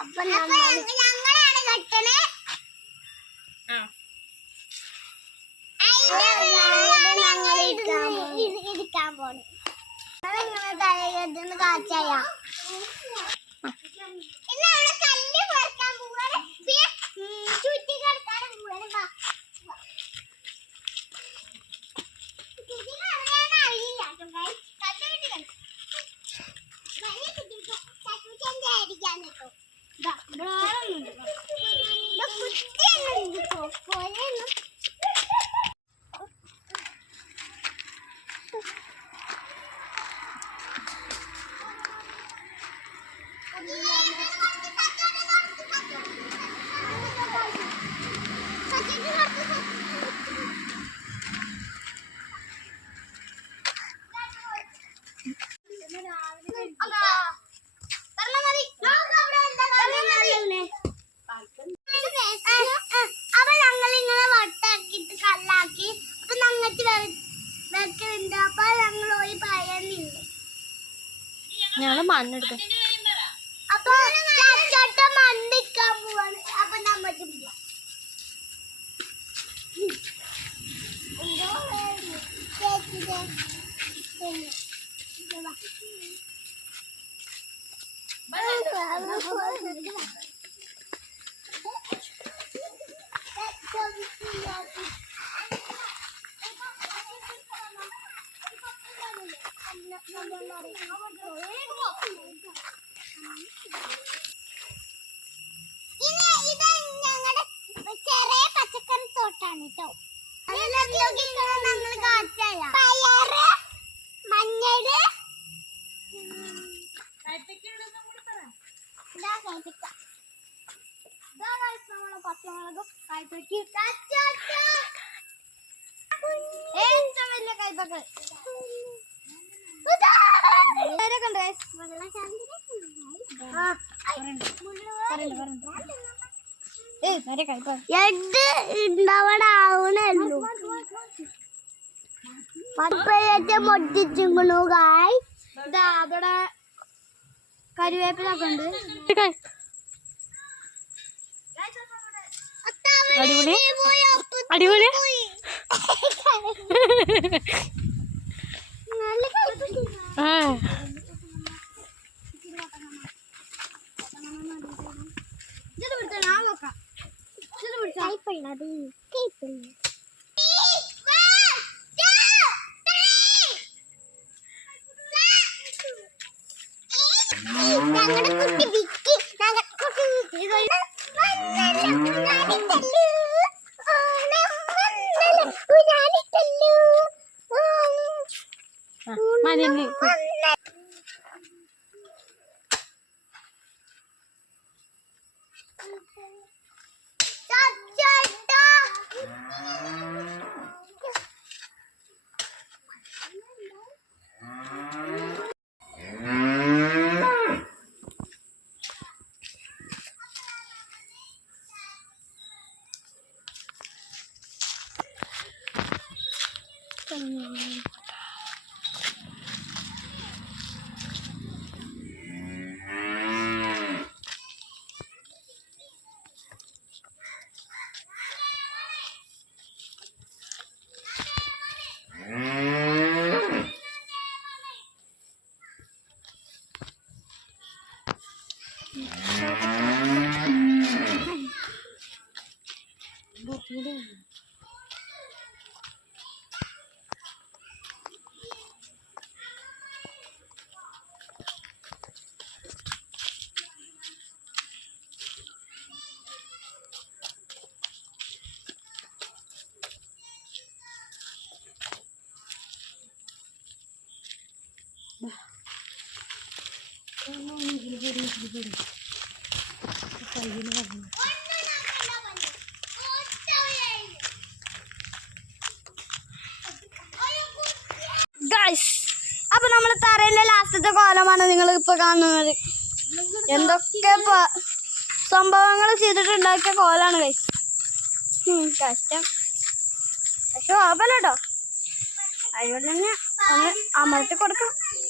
അപ്പൊ ഞങ്ങളാണ് കെട്ടണേ. ഇരിക്കാൻ പോണു നിങ്ങളെ തലകെട്ടിന്ന് കാച്ചായ കല്ല് പറിക്കാൻ പോവാണ്. ചുറ്റി കിടക്കാനും പോവാണ്. അപ്പൊ ഞങ്ങൾ ഇങ്ങനെ വട്ടാക്കിട്ട് കല്ലാക്കി അപ്പൊ ഞങ്ങൾക്ക് വെക്കുന്നുണ്ട്. അപ്പൊ ഞങ്ങൾ പോയി പറയുന്നില്ല. ഞങ്ങള് മണ്ണെടുത്തു. അപ്പൊ മണ്ണിക്കാൻ പോവാണ്. അപ്പൊ നമ്മക്ക് ചെറിയ പച്ചക്കറി തോട്ടാണ് കേട്ടോ. പയറ്, മഞ്ഞള്, പച്ചമുളകും ഏറ്റവും വലിയ കൈപ്പക്കൾ ഉണ്ടാവണാവണല്ലോ. പപ്പയൊക്കെ പൊട്ടിച്ചിങ്ങണു കായ്. ഇതാ അവിടെ കരുവേപ്പിലൊക്കെ ഉണ്ട്. അടിപൊളി അടിപൊളി. മഞ്ഞ അപ്പൊ നമ്മള് തറയിലെ ലാസ്റ്റത്തെ കോലമാണ് നിങ്ങൾ ഇപ്പൊ കാണുന്നത്. എന്തൊക്കെ സംഭവങ്ങൾ ചെയ്തിട്ടുണ്ടാക്കിയ കോലാണ് ഗൈസ്. കഷ്ടം പക്ഷെ കുഴപ്പമില്ല കേട്ടോ. അതുപോലെ തന്നെ ഒന്ന് അമർത്തി കൊടുക്കണം.